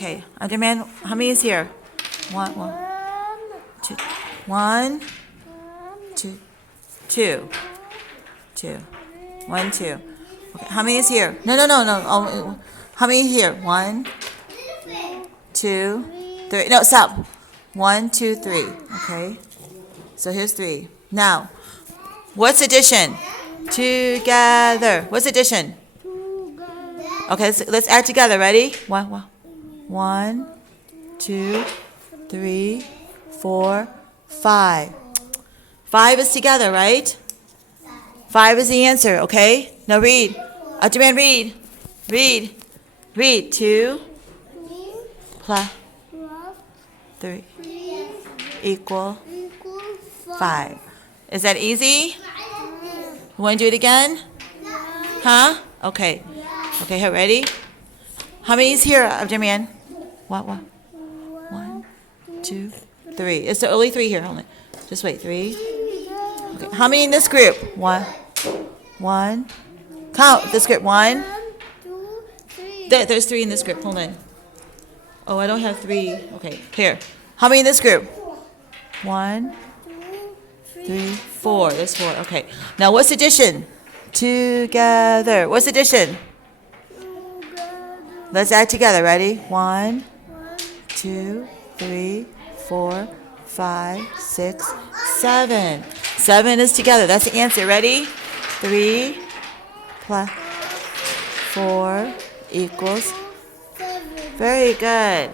Okay, Underman, how many is here? One, two, one, two, two, two, one, two. Okay, how many is here? No. Oh, how many here? One, two, three. No, stop. 1, 2, 3. Okay, so here's 3. Now, what's addition? Together. What's addition? Okay, so let's add together. Ready? 1, 2, 3, 4, 5. 5 is together, right? 5 is the answer, okay? Now read. Demand read. Read. 2 plus 3 equal 5. Is that easy? You want to do it again? Huh? Okay. Okay, here, ready? How many is here, Abdurman? What? 1, 2, 3. It's the only 3 here. Hold on. Just wait. 3. Okay. How many in this group? 1. Count this group. 1. There's 3 in this group. Hold on. Oh, I don't have 3. Okay, here. How many in this group? 1, 3, 4. There's 4. Okay. Now, what's addition? Together. What's addition? Let's add together. Ready? 1, 2, 3, 4, 5, 6, 7. 7 is together. That's the answer. Ready? 3 plus 4 equals. Very good.